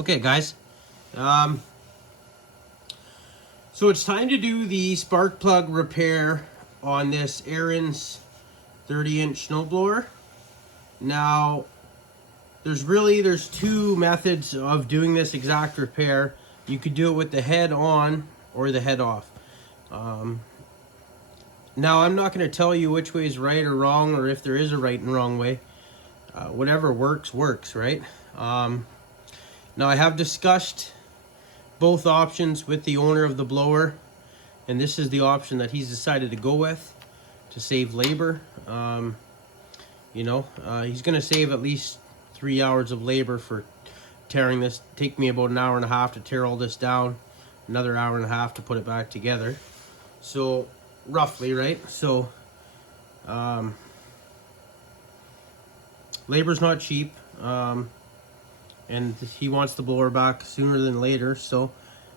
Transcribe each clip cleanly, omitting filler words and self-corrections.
Okay, guys. So it's time to do the spark plug repair on this Ariens 30-inch snowblower. Now, there's two methods of doing this exact repair. You could do it with the head on or the head off. Now, I'm not going to tell you which way is right or wrong, or if there is a right and wrong way. Whatever works, right? Now, I have discussed both options with the owner of the blower, and this is the option that he's decided to go with to save labor. He's going to save at least 3 hours of labor for tearing this. Take me about an hour and a half to tear all this down, another hour and a half to put it back together. So roughly, right? So labor's not cheap, and he wants the blower back sooner than later. So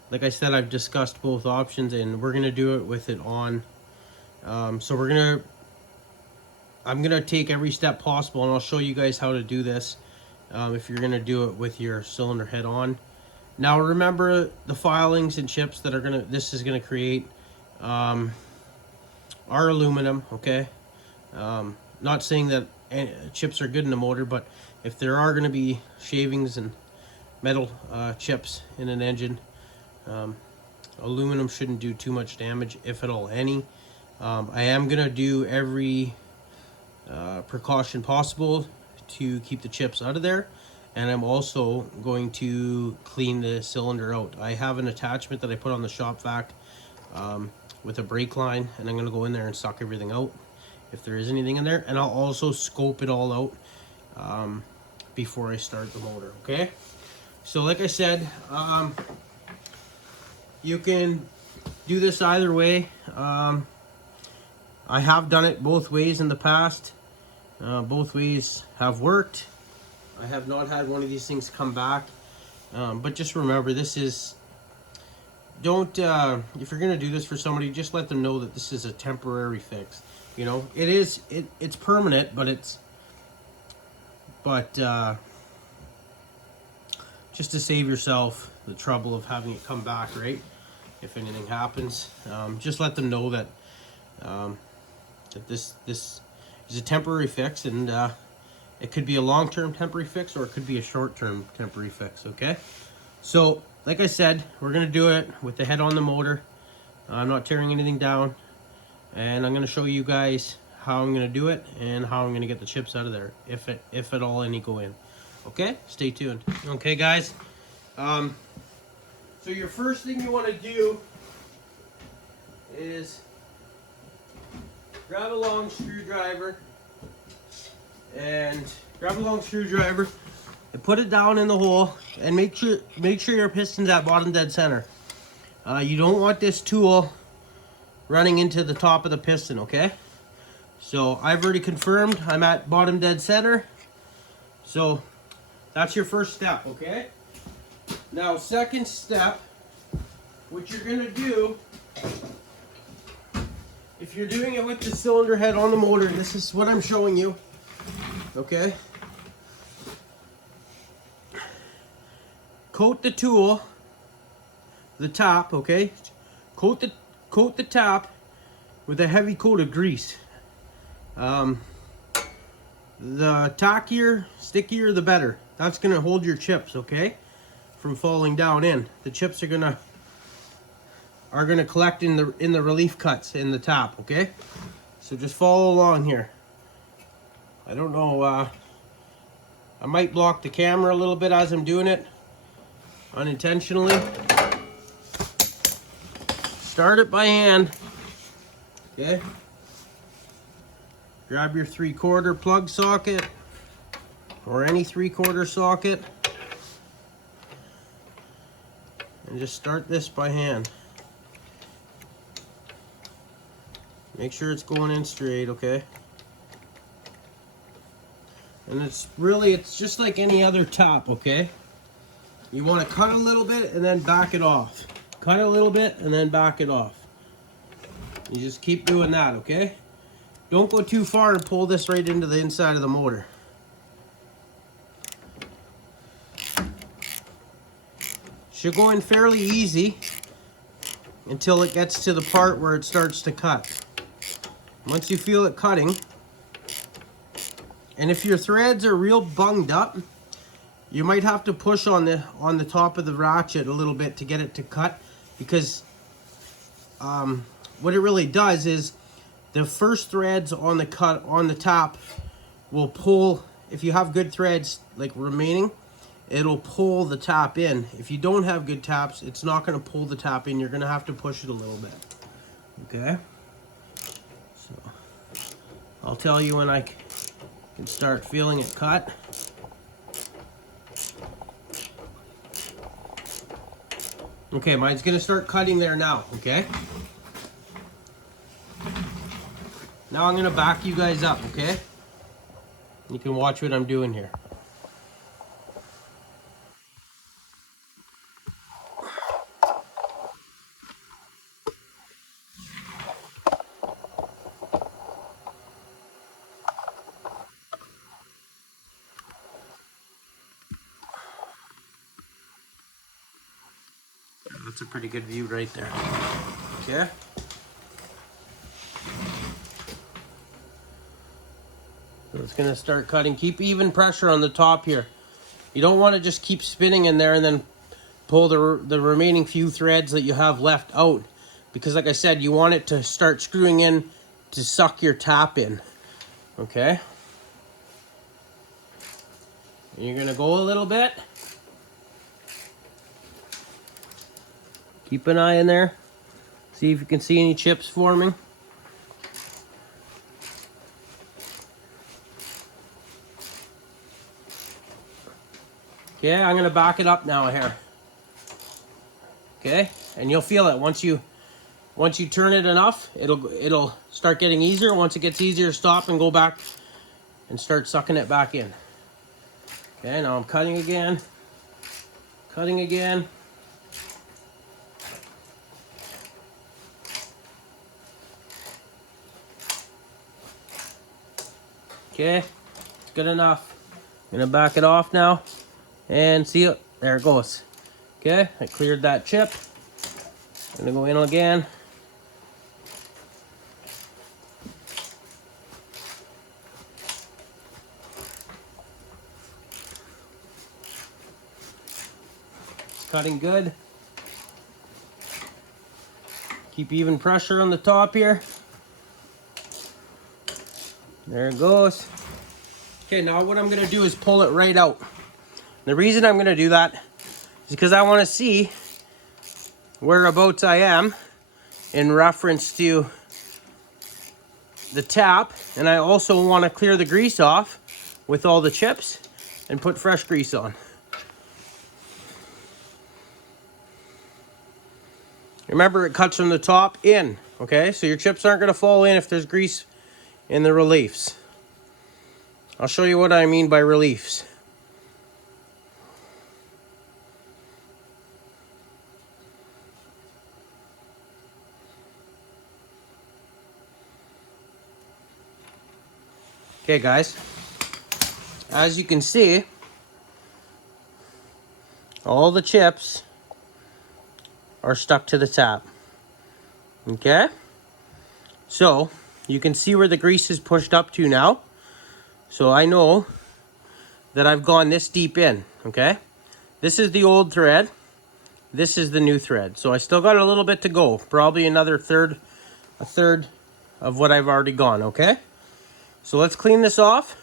like I said, I've discussed both options, and we're gonna do it with it on. So I'm gonna take every step possible, and I'll show you guys how to do this if you're gonna do it with your cylinder head on. Now remember, the filings and chips that this is gonna create are aluminum, okay? Not saying that chips are good in a motor, but if there are gonna be shavings and metal chips in an engine, aluminum shouldn't do too much damage, if at all any. I am gonna do every precaution possible to keep the chips out of there, and I'm also going to clean the cylinder out. I have an attachment that I put on the shop vac with a brake line, and I'm gonna go in there and suck everything out if there is anything in there, and I'll also scope it all out before I start the motor. Okay, so like I said, you can do this either way. I have done it both ways in the past. Both ways have worked. I have not had one of these things come back. But just remember, this is, if you're gonna do this for somebody, just let them know that this is a temporary fix. You know, it's permanent, but just to save yourself the trouble of having it come back, right? If anything happens, just let them know that that this is a temporary fix, and it could be a long-term temporary fix, or it could be a short-term temporary fix. Okay, so like I said, we're gonna do it with the head on the motor. I'm not tearing anything down, and I'm gonna show you guys how I'm gonna do it and how I'm gonna get the chips out of there, if at all any go in. Okay, stay tuned. Okay, guys. So your first thing you want to do is grab a long screwdriver and put it down in the hole, and make sure your piston's at bottom dead center. You don't want this tool running into the top of the piston, okay? So I've already confirmed I'm at bottom dead center. So that's your first step, okay? Now, second step, what you're gonna do, if you're doing it with the cylinder head on the motor, this is what I'm showing you, okay? Coat the tool, the top, okay? Coat the top with a heavy coat of grease. The tackier, stickier, the better. That's gonna hold your chips, okay, from falling down in. The chips are gonna collect in the relief cuts in the top, okay? So just follow along here. I don't know, I might block the camera a little bit as I'm doing it, unintentionally. Start it by hand, okay? Grab your 3/4 plug socket, or any 3/4 socket, and just start this by hand. Make sure it's going in straight, okay? And it's just like any other top, okay? You want to cut a little bit and then back it off. Cut a little bit and then back it off. You just keep doing that, okay? Don't go too far and pull this right into the inside of the motor. Should go in fairly easy until it gets to the part where it starts to cut. Once you feel it cutting, and if your threads are real bunged up, you might have to push on the top of the ratchet a little bit to get it to cut, because what it really does is the first threads on the top will pull. If you have good threads like remaining, it'll pull the top in. If you don't have good taps, it's not going to pull the top in. You're going to have to push it a little bit. Okay? So I'll tell you when I can start feeling it cut. Okay, mine's going to start cutting there now, okay? Now I'm going to back you guys up, okay? You can watch what I'm doing here. That's a pretty good view right there. Okay? So it's going to start cutting. Keep even pressure on the top here. You don't want to just keep spinning in there and then pull the remaining few threads that you have left out. Because like I said, you want it to start screwing in to suck your tap in. Okay? And you're going to go a little bit. Keep an eye in there. See if you can see any chips forming. Okay, I'm gonna back it up now here. Okay, and you'll feel it once you turn it enough. It'll start getting easier. Once it gets easier, stop and go back and start sucking it back in. Okay, now I'm cutting again. Cutting again. Okay, it's good enough. I'm gonna back it off now and see it. There it goes. Okay, I cleared that chip. I'm gonna go in again. It's cutting good. Keep even pressure on the top here. There it goes. Okay, now what I'm gonna do is pull it right out. The reason I'm gonna do that is because I wanna see whereabouts I am in reference to the tap, and I also wanna clear the grease off with all the chips and put fresh grease on. Remember, it cuts from the top in, okay? So your chips aren't gonna fall in if there's grease in the reliefs. I'll show you what I mean by reliefs. Okay guys, as you can see, all the chips are stuck to the tap. Okay? So, you can see where the grease is pushed up to now. So I know that I've gone this deep in, okay? This is the old thread. This is the new thread. So I still got a little bit to go. Probably another a third of what I've already gone, okay? So let's clean this off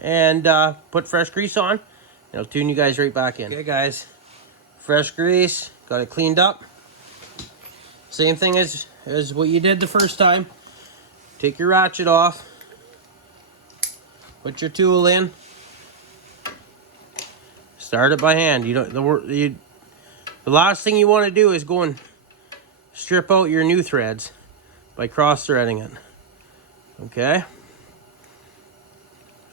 and put fresh grease on. And I'll tune you guys right back in. Okay guys, fresh grease, got it cleaned up. Same thing as what you did the first time. Take your ratchet off. Put your tool in. Start it by hand. The last thing you want to do is go and strip out your new threads by cross-threading it. Okay?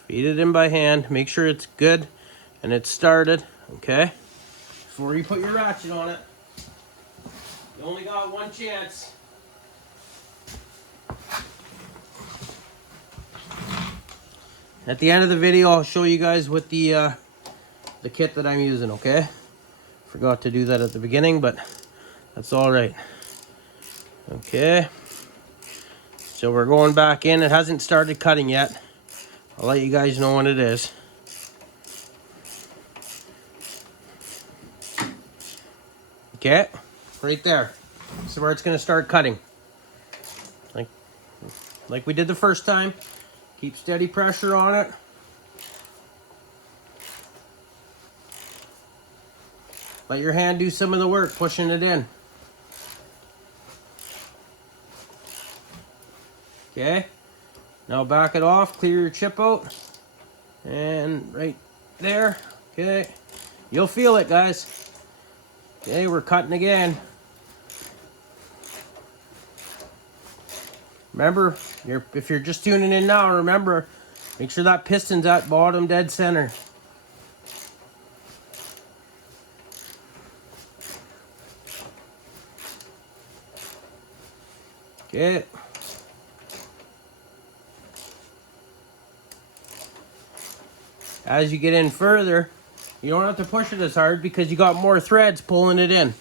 Feed it in by hand. Make sure it's good and it's started. Okay? Before you put your ratchet on it. You only got one chance. At the end of the video, I'll show you guys what the kit that I'm using, okay? Forgot to do that at the beginning, but that's all right. Okay. So we're going back in. It hasn't started cutting yet. I'll let you guys know when it is. Okay, right there. This is where it's gonna start cutting. Like we did the first time. Keep steady pressure on it. Let your hand do some of the work, pushing it in. Okay, now back it off, clear your chip out. And right there, okay. You'll feel it, guys. Okay, we're cutting again. Remember, if you're just tuning in now, remember, make sure that piston's at bottom dead center. Okay. As you get in further, you don't have to push it as hard because you got more threads pulling it in.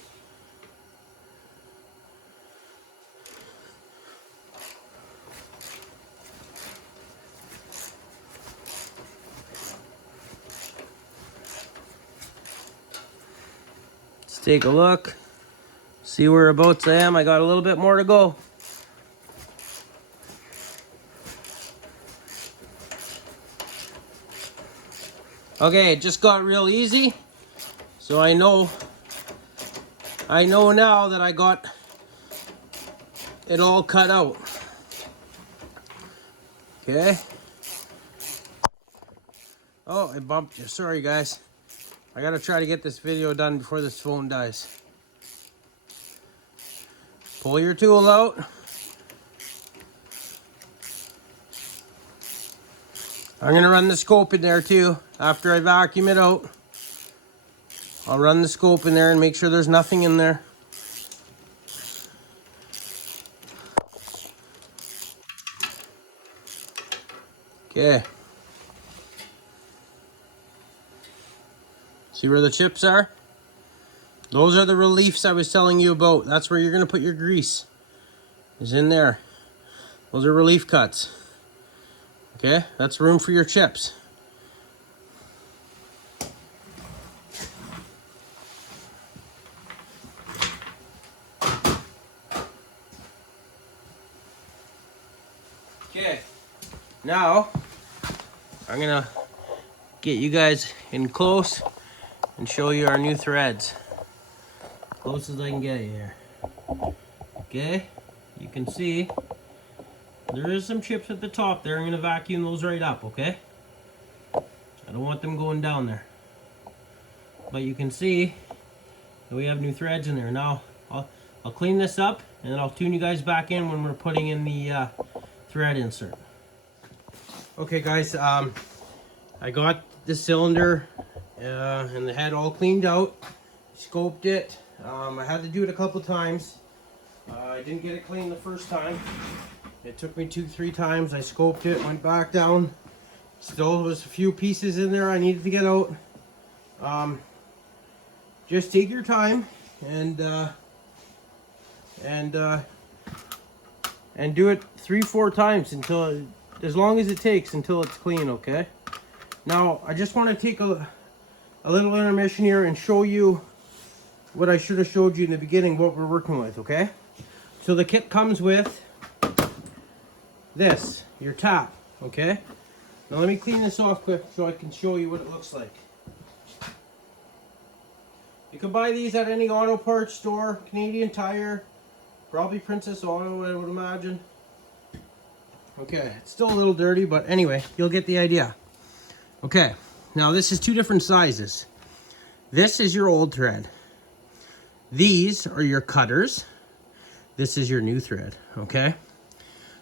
Let's take a look. See whereabouts I am. I got a little bit more to go. Okay, it just got real easy. So I know now that I got it all cut out. Okay. Oh, I bumped you. Sorry, guys. I gotta try to get this video done before this phone dies. Pull your tool out. I'm gonna run the scope in there too. After I vacuum it out, I'll run the scope in there and make sure there's nothing in there. Okay. See where the chips are? Those are the reliefs I was telling you about. That's where you're gonna put your grease. Is in there. Those are relief cuts. Okay, that's room for your chips. Okay, now I'm gonna get you guys in close and show you our new threads. Close as I can get here. Okay, you can see there is some chips at the top there. I'm gonna vacuum those right up, okay? I don't want them going down there. But you can see that we have new threads in there. Now, I'll clean this up and then I'll tune you guys back in when we're putting in the thread insert. Okay guys, I got the cylinder and the head all cleaned out, scoped it. I had to do it a couple times. I didn't get it clean the first time. It took me 2-3 times. I scoped it, went back down. Still was a few pieces in there I needed to get out. Just take your time and do it 3-4 times until, as long as it takes until it's clean, okay? Now, I just want to take a little intermission here and show you what I should have showed you in the beginning, what we're working with, okay? So the kit comes with this, your tap, okay? Now let me clean this off quick so I can show you what it looks like. You can buy these at any auto parts store, Canadian Tire, probably Princess Auto, I would imagine. Okay, it's still a little dirty, but anyway, you'll get the idea. Okay, now this is 2 different sizes. This is your old thread. These are your cutters. This is your new thread, okay?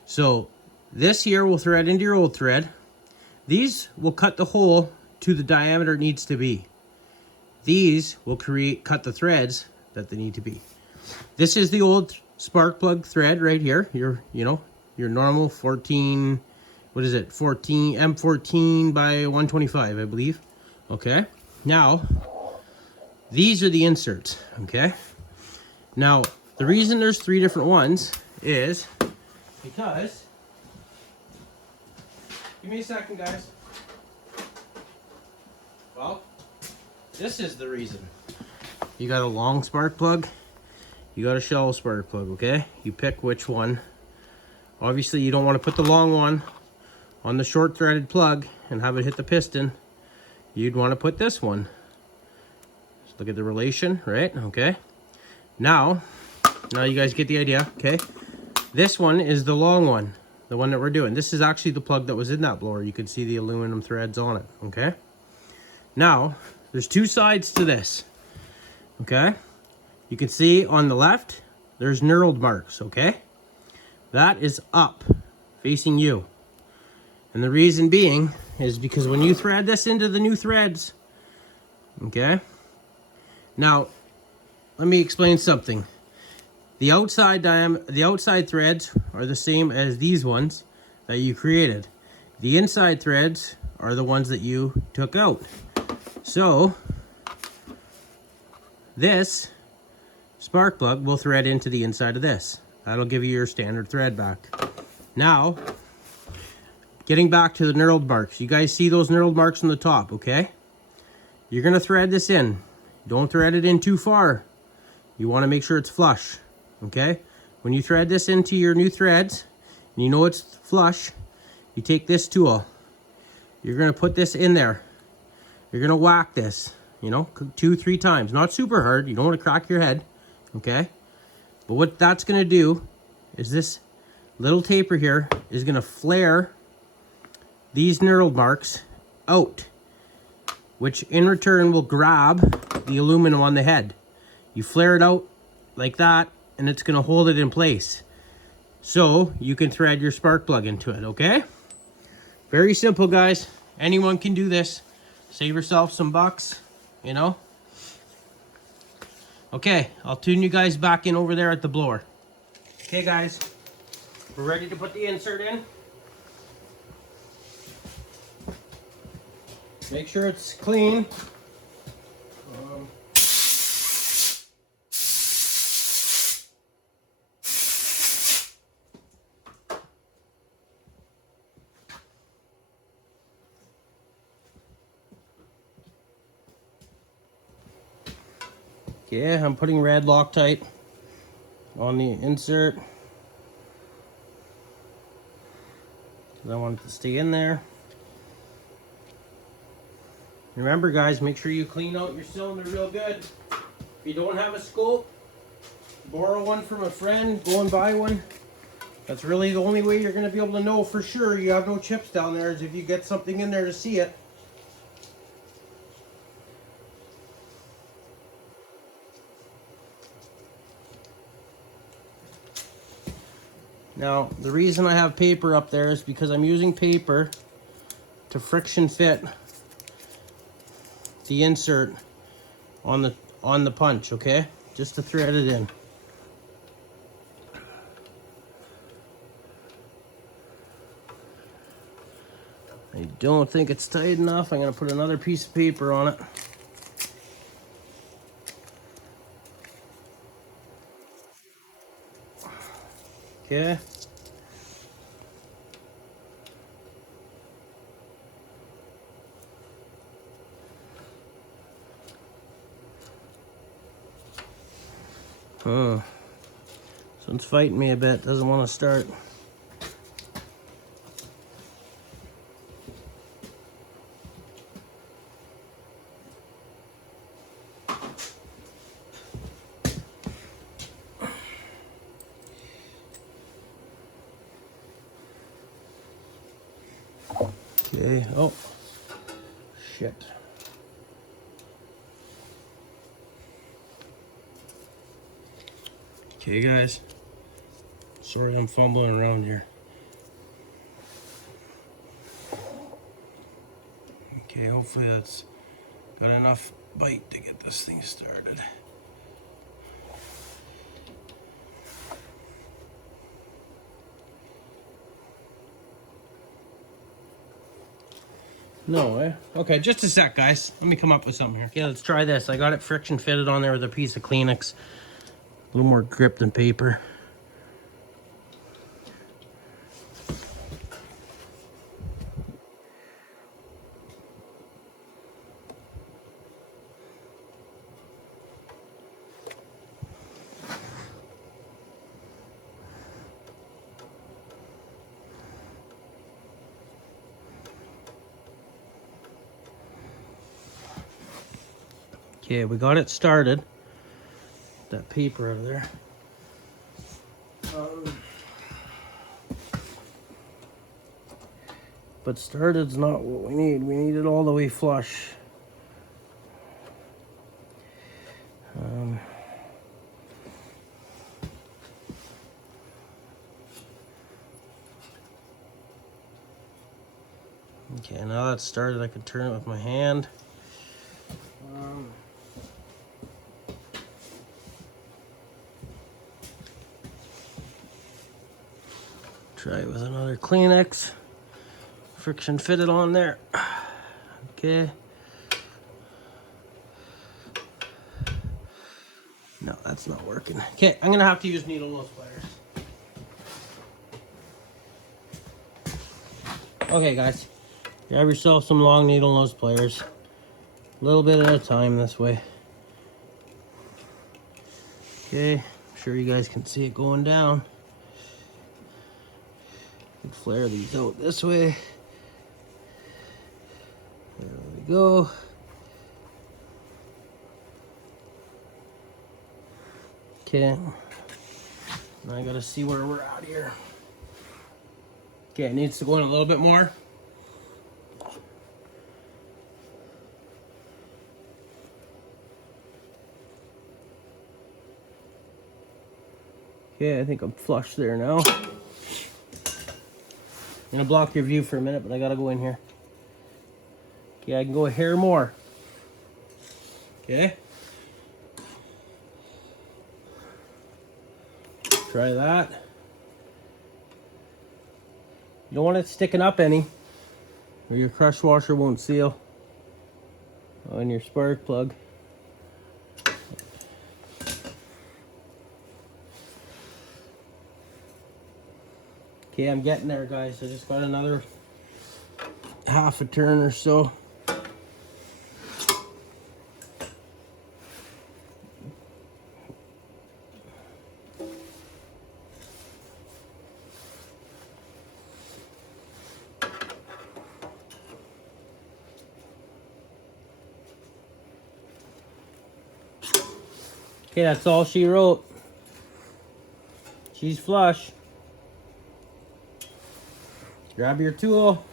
So this here will thread into your old thread. These will cut the hole to the diameter it needs to be. These will cut the threads that they need to be. This is the old spark plug thread right here. Your normal 14, what is it? M14 by 125, I believe. Okay. Now, These are the inserts, okay? Now, the reason there's 3 different ones is because, give me a second, guys. Well, this is the reason. You got a long spark plug, you got a shallow spark plug, okay? You pick which one. Obviously, you don't want to put the long one on the short threaded plug and have it hit the piston. You'd want to put this one. Just look at the relation, right? Okay. Now you guys get the idea, okay? This one is the long one, the one that we're doing. This is actually the plug that was in that blower. You can see the aluminum threads on it, okay? Now, there's 2 sides to this, okay? You can see on the left, there's knurled marks, okay? That is up, facing you. And the reason being is because when you thread this into the new threads, okay? Now, let me explain something. The outside threads are the same as these ones that you created. The inside threads are the ones that you took out. So, this spark plug will thread into the inside of this. That'll give you your standard thread back. Now, getting back to the knurled marks. You guys see those knurled marks on the top, okay? You're gonna thread this in. Don't thread it in too far. You wanna make sure it's flush, okay? When you thread this into your new threads, and you know it's flush, you take this tool. You're gonna put this in there. You're gonna whack this, you know, 2-3 times. Not super hard, you don't wanna crack your head, okay? But what that's gonna do is this little taper here is gonna flare these knurled marks out, which in return will grab the aluminum on the head. You flare it out like that, and it's gonna hold it in place. So you can thread your spark plug into it, okay? Very simple, guys. Anyone can do this. Save yourself some bucks, you know? Okay, I'll tune you guys back in over there at the blower. Okay, guys, we're ready to put the insert in. Make sure it's clean. Okay, I'm putting red Loctite on the insert. I want it to stay in there. Remember, guys, make sure you clean out your cylinder real good. If you don't have a scope, borrow one from a friend, go and buy one. That's really the only way you're going to be able to know for sure you have no chips down there, is if you get something in there to see it. Now, the reason I have paper up there is because I'm using paper to friction fit the insert on the punch, okay? Just to thread it in. I don't think it's tight enough. I'm going to put another piece of paper on it. Okay. This one's fighting me a bit. Doesn't want to start. Okay, oh, shit. Okay, guys, sorry I'm fumbling around here. Okay, hopefully that's got enough bite to get this thing started. No way. Okay, just a sec, guys. Let me come up with something here. Okay, let's try this. I got it friction fitted on there with a piece of Kleenex. A little more grip than paper. Okay, we got it started. That paper out of there. But started's not what we need. We need it all the way flush. Okay, now that's started, I can turn it with my hand. Try it with another Kleenex. Friction fitted on there. Okay. No, that's not working. Okay, I'm gonna have to use needle nose pliers. Okay, guys. Grab yourself some long needle nose pliers. A little bit at a time this way. Okay, I'm sure you guys can see it going down. Flare these out this way. There we go. Okay. Now I gotta see where we're at here. Okay, it needs to go in a little bit more. Okay, I think I'm flush there now. I'm gonna block your view for a minute, but I gotta go in here. Okay, I can go a hair more. Okay. Try that. You don't want it sticking up any, or your crush washer won't seal on your spark plug. Okay, I'm getting there, guys. I just got another half a turn or so. Okay, that's all she wrote. She's flush. Grab your tool.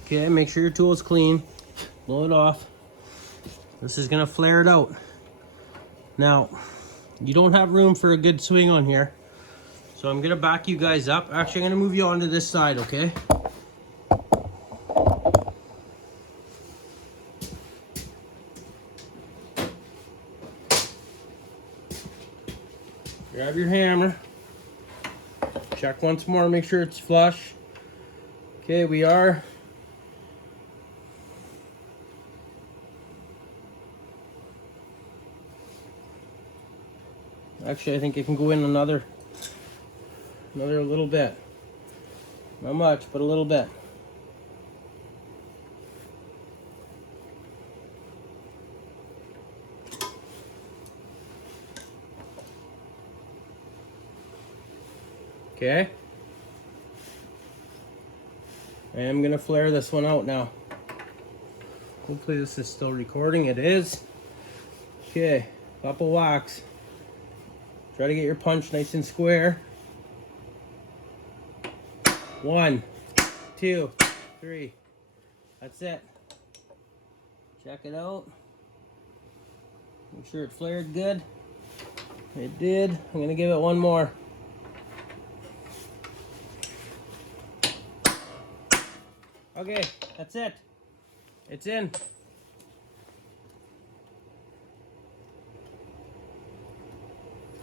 Okay, make sure your tool is clean. Blow it off. This is gonna flare it out. Now, you don't have room for a good swing on here, so I'm gonna back you guys up. Actually, I'm gonna move you onto this side, okay? Grab your hammer. Check once more, make sure it's flush. Okay, we are. Actually, I think it can go in another little bit. Not much, but a little bit. Okay. I am gonna flare this one out now. Hopefully this is still recording. It is. Okay, couple whacks. Try to get your punch nice and square. 1, 2, 3. That's it. Check it out. Make sure it flared good. It did. I'm gonna give it one more. Okay, that's it. It's in.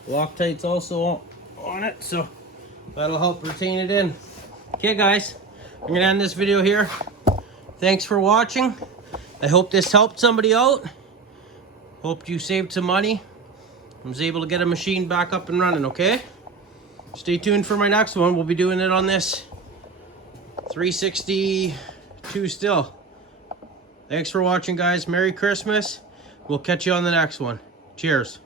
Loctite's also on it, so that'll help retain it in. Okay, guys. I'm gonna end this video here. Thanks for watching. I hope this helped somebody out. Hope you saved some money. I was able to get a machine back up and running, okay? Stay tuned for my next one. We'll be doing it on this 362 still. Thanks for watching, guys. Merry Christmas. We'll catch you on the next one. Cheers.